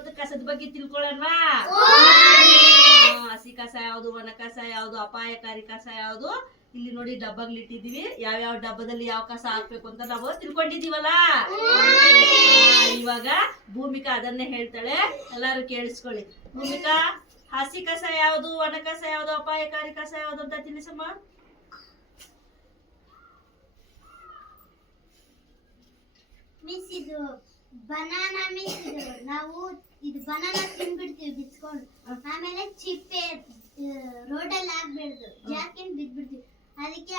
ಇವತ್ತು ಕಸದ ಬಗ್ಗೆ ತಿಳ್ಕೊಳ್ಳೋಣ. ಹಸಿ ಕಸ ಯಾವುದು, ಒಣ ಕಸ ಯಾವುದು, ಅಪಾಯಕಾರಿ ಕಸ ಯಾವುದು, ಇಲ್ಲಿ ನೋಡಿ ಡಬ್ಬಗಳಿಟ್ಟಿದೀವಿ. ಯಾವ್ಯಾವ ಡಬ್ಬದಲ್ಲಿ ಯಾವ ಕಸ ಹಾಕ್ಬೇಕು ಅಂತ ನಾವು ತಿಳ್ಕೊಂಡಿದೀವಲ್ಲ. ಇವಾಗ ಭೂಮಿಕಾ ಅದನ್ನೇ ಹೇಳ್ತಾಳೆ, ಎಲ್ಲಾರು ಕೇಳಿಸ್ಕೊಳ್ಳಿ. ಭೂಮಿಕಾ, ಹಸಿ ಕಸ ಯಾವುದು, ಒಣ ಕಸ ಯಾವುದು, ಅಪಾಯಕಾರಿ ಕಸ ಯಾವುದು ಅಂತ ತಿಳಿಸಮ್ಮ. ಮಿಸ್ ಇದು ಬನಾನಾ ಮಿಸ್. ಇದು ನಾವು ಇದು ಬನಾನಾ ತಿನ್ಬಿಡ್ತೀವಿ ಬಿಚ್ಕೊಂಡು, ಆಮೇಲೆ ಚಿಪ್ಪೆ ರೋಡಲ್ಲಿ ಹಾಕ್ಬಿಡ್ದು, ಜಾಕಿನ್ ಬಿದ್ಬಿಡ್ತೀವಿ. ಅದಕ್ಕೆ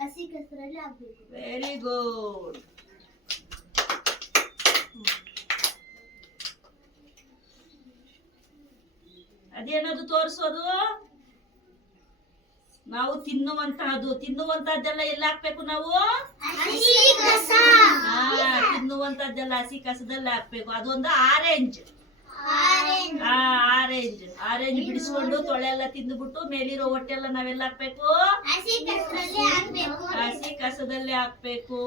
ಹಸಿ ಕಸರಲ್ಲಿ ಹಾಕ್ಬೇಕು. Very good. ಅದೇನದು ತೋರಿಸೋದು? ನಾವು ತಿನ್ನುವಂತಹದ್ದೆಲ್ಲ ಎಲ್ಲಿ ಹಾಕ್ಬೇಕು ನಾವು? ತಿನ್ನುವಂತದ್ದೆಲ್ಲ ಹಸಿ ಕಸದಲ್ಲಿ ಹಾಕ್ಬೇಕು. ಅದೊಂದು ಆರೆಂಜ್ ಬಿಡಿಸ್ಕೊಂಡು ತೊಳೆ ಎಲ್ಲ ತಿಂದ್ಬಿಟ್ಟು ಮೇಲಿರೋ ಹೊಟ್ಟೆಲ್ಲ ನಾವೆಲ್ಲ ಹಾಕ್ಬೇಕು? ಹಸಿ ಕಸದಲ್ಲಿ ಹಾಕ್ಬೇಕು.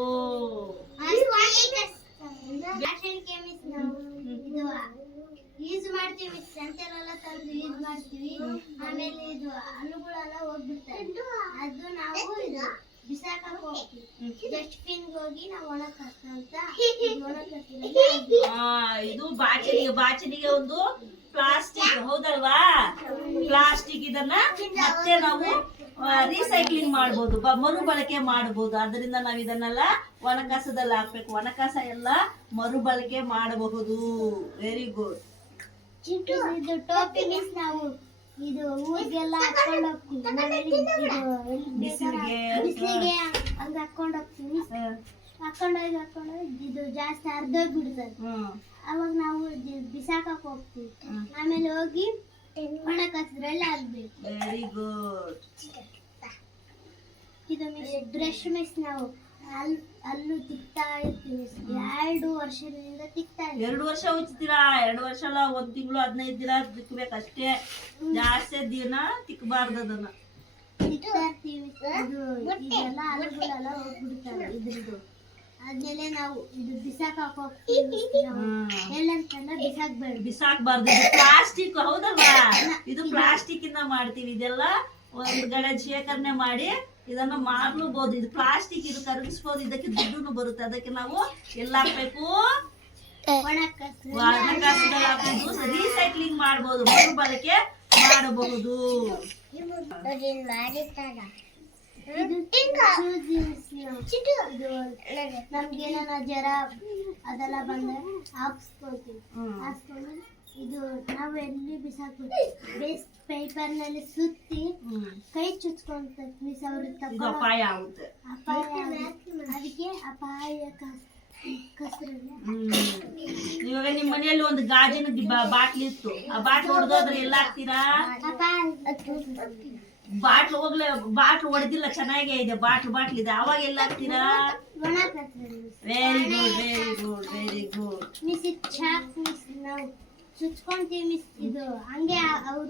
ಯೂಸ್ ಮಾಡ್ತೀವಿ, ಸಂತೆಲೆಲ್ಲ ತಂದು ಯೂಸ್ ಮಾಡ್ತೀವಿ. ಆಮೇಲೆ ಇದು ಹಣ್ಣುಗಳೆಲ್ಲ ಹೋಗ್ಬಿಡ್ತವೆ, ಅದು ನಾವು ಬಿಸಾಕಕ್ಕೆ ಹೋಗ್ತೀವಿ. ಡಸ್ಟ್ಬಿನ್ಗೆ ಹೋಗಿ ನಾವು ಒಣಕಸ ಅಂತ ಇದು ಬಾಚಣಿಗೆ ಒಂದು ಪ್ಲಾಸ್ಟಿಕ್, ಹೌದಲ್ವಾ? ಪ್ಲಾಸ್ಟಿಕ್ ಇದನ್ನ ಮತ್ತೆ ನಾವು ರೀಸೈಕ್ಲಿಂಗ್ ಮಾಡ್ಬೋದು, ಮರುಬಳಕೆ ಮಾಡ್ಬೋದು. ಅದರಿಂದ ನಾವು ಇದನ್ನೆಲ್ಲ ಒಣಕಸದಲ್ಲಿ ಹಾಕ್ಬೇಕು. ಒಣಕಸ ಎಲ್ಲ ಮರುಬಳಕೆ ಮಾಡಬಹುದು. Very good. ಇದು ಟೋಪಿ ಮಿಸ್. ನಾವು ಇದು ಊರಿಗೆಲ್ಲ ಹಾಕೊಂಡು ಹೋಗ್ತೀವಿ, ಬಿಸಿಲಿಗೆ ಹಂಗ ಹಾಕೊಂಡು ಹೋಗ್ತೀವಿ. ಹಾಕೊಂಡೋಗಿ ಇದು ಜಾಸ್ತಿ ಅರ್ಧೋಗ್ಬಿಡ್ತದೆ. ಅವಾಗ ನಾವು ಬಿಸಾಕಕ್ ಹೋಗ್ತೀವಿ. ಆಮೇಲೆ ಹೋಗಿ ಒಣ ಕಸರಲ್ಲಿ ಹಾಕ್ಬೇಕು. Very good. ಇದು ಮಿಸ್ ಬ್ರಷ್ ಮಿಸ್. ನಾವು ಹಲ್ಲು ತಿಕ್ತಾ ಇರ್ತೀವಿ. 2 ವರ್ಷದಿಂದ ತಿಕ್ತಾ ಇರ್ತೀವಿ. 2 ವರ್ಷ ಉಜ್ತೀರಾ? 2 ವರ್ಷ ಅಲ್ಲ, 1 ತಿಂಗಳು 15 ದಿನ ತಿಕ್ಬೇಕಷ್ಟೇ. ಜಾಸ್ತಿ ದಿನ ತಿಕ್ಕಬಾರ್ದು. ಅದನ್ನ ತಿಕ್ತಾ ಇರ್ತೀವಿ. ಇದೆಲ್ಲ ಹಲ್ಲುಗಳೆಲ್ಲ ಹೋಗ್ಬಿಡ್ತವೆ ಇದ್ರದ್ದು. ಆದ್ಮೇಲೆ ನಾವು ಇದು ಬಿಸಾಕಕ್ ಹೋಗ್ತೀವಿ. ಎಲ್ಲಂತೆಲ್ಲ ಬಿಸಾಕ್ಬಾರ್ದು. ಇದು ಪ್ಲಾಸ್ಟಿಕ್, ಹೌದಲ್ವಾ? ಇದು ಪ್ಲಾಸ್ಟಿಕ್ ಇಂದ ಮಾಡ್ತೀವಿ. ಇದೆಲ್ಲ ಒಂದ್ ಕಡೆ ಶೇಖರಣೆ ಮಾಡಿ ಇದನ್ನ ಮಾರ್ಲೂಬಹುದು. ಇದು ಪ್ಲಾಸ್ಟಿಕ್, ಇದು ಕರಗಿಸ್ಬೋದು. ಇದಕ್ಕೆ ದುಡ್ಡು ಬರುತ್ತೆ. ಅದಕ್ಕೆ ನಾವು ಎಲ್ಲ ಹಾಕ್ಬೇಕು? ಒಣ ಕಸದಲ್ಲಿ ಹಾಕ್ಬೇಕು. ರೀಸೈಕ್ಲಿಂಗ್ ಮಾಡ್ಬೋದು, ಮರುಬಳಕೆ ಮಾಡಬಹುದು. ನಮ್ಗೇನ ಜ್ವರ ಅದೆಲ್ಲ ಬಂದ್ರೆ ಹಾಕ್ಸ್ಕೊತೀವಿ. ಹಾಕ್ಸ್ಕೊಂಡು ಇದು ನಾವು ಎಲ್ಲಿ ಬಿಸಾಕ್ಬಿಟ್ಟು ಬೇಸ್ಟ್ ಪೇಪರ್ ನಲ್ಲಿ ಸುತ್ತಿ ಕೈ ಚುಚ್ಕೊಂತ ಮಿಸ್. ಅವ್ರಿಗೆ ಅಪಾಯ ಆಗುತ್ತೆ. ಅದಕ್ಕೆ ಅಪಾಯ ಕಸರಲ್ಲಿ. ಇವಾಗ ನಿಮ್ ಮನೆಯಲ್ಲಿ ಒಂದು ಗಾಜಿನ ಬಾಟ್ಲಿ ಇತ್ತು, ಆ ಬಾಟ್ಲು ಹೊಡೆದೋದ್ರೆ ಎಲ್ಲ ಹಾಕ್ತೀರಾ? ಬಾಟ್ಲು ಹೊಡೆದಿಲ್ಲ, ಚೆನ್ನಾಗೇ ಇದೆ. ಬಾಟ್ಲ್ ಇದೆ, ಅವಾಗ ಎಲ್ಲ ಹಾಕ್ತೀರಾ? Very good. Miss chalk miss ನಾವು ಚುಚ್ಕೊಂತೀವಿ ಮಿಸ್. ಇದು ಹಂಗೆ ಅವರು